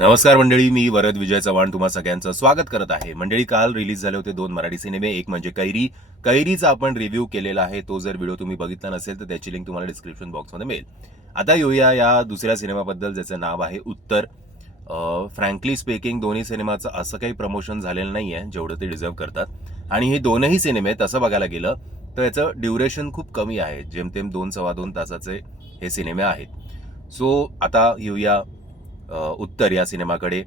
नमस्कार मंडळी, मी वरद विजय चव्हाण तुम्हा सगळ्यांचं स्वागत करत आहे. मंडळी, काल रिलीज झाले होते 2 मराठी सिनेमे. एक म्हणजे कैरी. कैरीचा आपण रिव्ह्यू केलेला आहे. तो जर व्हिडिओ तुम्ही बघितला नसेल तर त्याची लिंक तुम्हाला डिस्क्रिप्शन बॉक्समध्ये मिळेल. आता येऊया या दुसऱ्या सिनेमाबद्दल, ज्याचं नाव आहे उत्तर. फ्रँकली स्पीकिंग दोन्ही सिनेमाचं असं काही प्रमोशन झालेलं नाही आहे जेवढं ते डिझर्व करतात. आणि हे दोनही सिनेमे तसं बघायला गेलं तर याचं ड्युरेशन खूप कमी आहे. जेमतेम 2-2.25 तासाचे हे सिनेमे आहेत. सो आता येऊया उत्तर या सिनेमाकडे.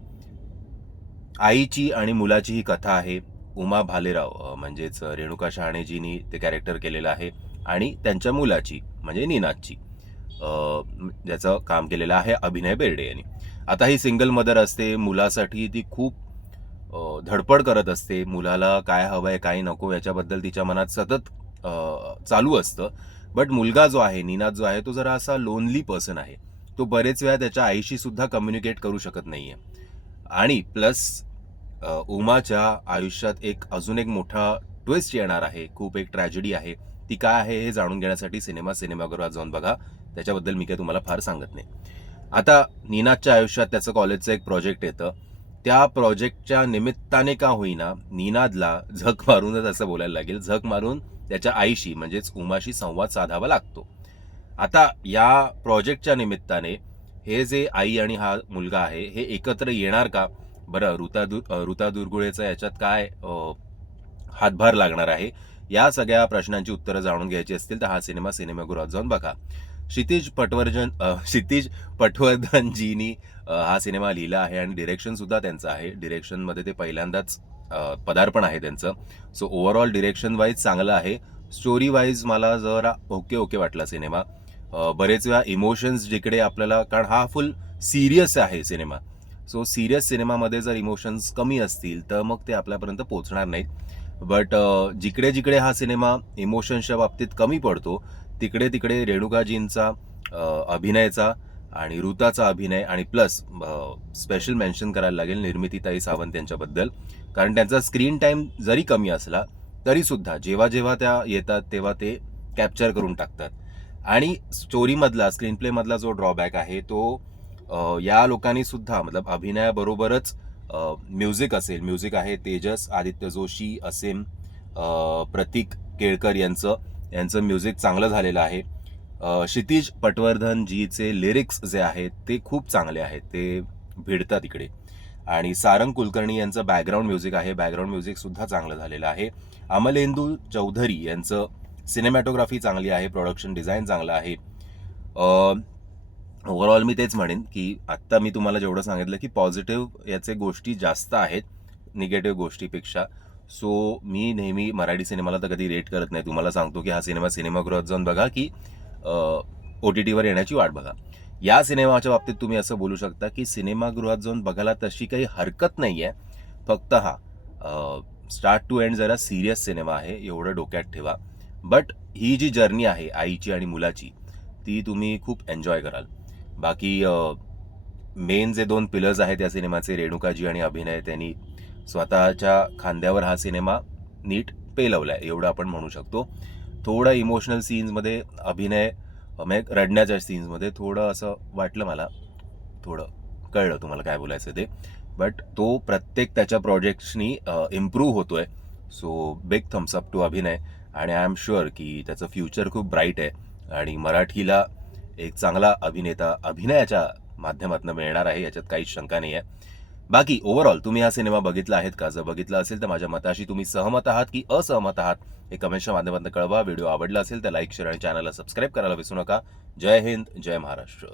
आईची आणि मुलाची ही कथा आहे. उमा भालेराव म्हणजेच रेणुका शहाणेजींनी ते कॅरेक्टर केलेलं आहे आणि त्यांच्या मुलाची म्हणजे निनादची ज्याचं काम केलेलं आहे अभिनय बेर्डे यांनी. आता ही सिंगल मदर असते. मुलासाठी ती खूप धडपड करत असते. मुलाला काय हवंय काय नको याच्याबद्दल तिच्या मनात सतत चालू असतं. बट मुलगा जो आहे, निनाद जो आहे, तो जरा असा लोनली पर्सन आहे. तो बरेच वेळा त्याच्या आईशी सुद्धा कम्युनिकेट करू शकत नाहीये. आणि प्लस उमाच्या आयुष्यात अजून एक मोठा ट्विस्ट येणार आहे. खूप एक ट्रॅजेडी आहे. ती काय आहे हे जाणून घेण्यासाठी सिनेमागृहात जाऊन बघा. त्याच्याबद्दल मी काही तुम्हाला फार सांगत नाही. आता निनादच्या आयुष्यात त्याचं कॉलेजचं एक प्रोजेक्ट येतं. त्या प्रोजेक्टच्या निमित्ताने का होईना निनादला झक मारूनच असं बोलायला लागेल, झक मारून त्याच्या आईशी म्हणजेच उमाशी संवाद साधावा लागतो. आता या प्रोजेक्टच्या निमित्ताने हे जे आई आणि हा मुलगा आहे हे एकत्र येणार का? बरं, ऋता दुर्गुळेचा याच्यात काय हातभार लागणार आहे? या सगळ्या प्रश्नांची उत्तरं जाणून घ्यायची असतील तर हा सिनेमागृहात जाऊन बघा. क्षितिज पटवर्धनजींनी हा सिनेमा लिहिला आहे आणि डिरेक्शन सुद्धा त्यांचं आहे. डिरेक्शनमध्ये ते पहिल्यांदाच पदार्पण आहे त्यांचं. सो ओव्हरऑल डिरेक्शन वाईज चांगलं आहे. स्टोरी वाईज मला जरा ओके वाटला सिनेमा. बरेच वेळा इमोशन्स जिकडे आपल्याला, कारण हा फुल सिरियस आहे सिनेमा. सो सिरियस सिनेमामध्ये जर इमोशन्स कमी असतील तर मग ते आपल्यापर्यंत पोहोचणार नाहीत. बट जिकडे जिकडे हा सिनेमा इमोशन्सच्या बाबतीत कमी पडतो तिकडे तिकडे रेणुकाजींचा अभिनयाचा आणि ऋताचा अभिनय आणि प्लस स्पेशल मेन्शन करायला लागेल निर्मितीताई सावंत यांच्याबद्दल. कारण त्यांचा स्क्रीन टाईम जरी कमी असला तरी सुद्धा जेव्हा जेव्हा त्या येतात तेव्हा ते कॅप्चर करून टाकतात. आणि स्टोरीमधला, स्क्रीन प्लेमधला जो ड्रॉबॅक आहे तो या लोकांनी सुद्धा मतलब अभिनयाबरोबरच म्युझिक असेल, म्युझिक आहे तेजस आदित्य जोशी, असेम प्रतीक केळकर यांचं म्युझिक चांगलं झालेलं आहे. क्षितिज पटवर्धन जीचे लिरिक्स जे आहेत ते खूप चांगले आहेत, ते भिडतात इकडे. आणि सारंग कुलकर्णी यांचं बॅकग्राऊंड म्युझिक आहे, बॅकग्राऊंड म्युझिक सुद्धा चांगलं झालेलं आहे. अमलेंदू चौधरी यांचं सिनेमॅटोग्राफी चांगली आहे, प्रोडक्शन डिझाईन चांगलं आहे. ओव्हरऑल मी तेच म्हणेन की आत्ता मी तुम्हाला जेवढं सांगितलं की पॉझिटिव्ह याचे गोष्टी जास्त आहेत निगेटिव्ह गोष्टीपेक्षा. सो मी नेहमी मराठी सिनेमाला तर कधी रेट करत नाही. तुम्हाला सांगतो की हा सिनेमा सिनेमागृहात जाऊन बघा की OTTवर येण्याची वाट बघा. या सिनेमाच्या बाबतीत तुम्ही असं बोलू शकता की सिनेमागृहात जाऊन बघायला तशी काही हरकत नाही आहे. फक्त हा स्टार्ट टू एंड जरा सिरियस सिनेमा आहे, एवढं डोक्यात ठेवा. बट ही जी जर्नी आहे आईची आणि मुलाची ती तुम्ही खूप एन्जॉय कराल. बाकी मेन जे 2 पिलर्स आहेत या सिनेमाचे, रेणुकाजी आणि अभिनय, त्यांनी स्वतःच्या खांद्यावर हा सिनेमा नीट पेलवलाय एवढं आपण म्हणू शकतो. थोडं इमोशनल सीन्समध्ये अभिनय, म्हणजे रडण्याच्या सीन्समध्ये थोडं असं वाटलं मला, थोडं कळलं तुम्हाला काय बोलायचं ते. बट तो प्रत्येक त्याच्या प्रोजेक्ट्सनी इम्प्रूव्ह होतोय. So big thumbs up to Abhinay. आणि आय एम शुअर की त्याचं फ्युचर खूप ब्राईट आहे आणि मराठीला एक चांगला अभिनेता अभिनयाच्या माध्यमातून मिळणार आहे, याच्यात काहीच शंका नाही आहे. बाकी ओव्हरऑल तुम्ही हा सिनेमा बघितला आहेत का? जर बघितला असेल तर माझ्या मताशी तुम्ही सहमत आहात की असहमत आहात हे कमेंटच्या माध्यमातून कळवा. व्हिडिओ आवडला असेल तर लाईक, शेअर आणि चॅनलला सबस्क्राईब करायला विसरू नका. जय हिंद, जय महाराष्ट्र.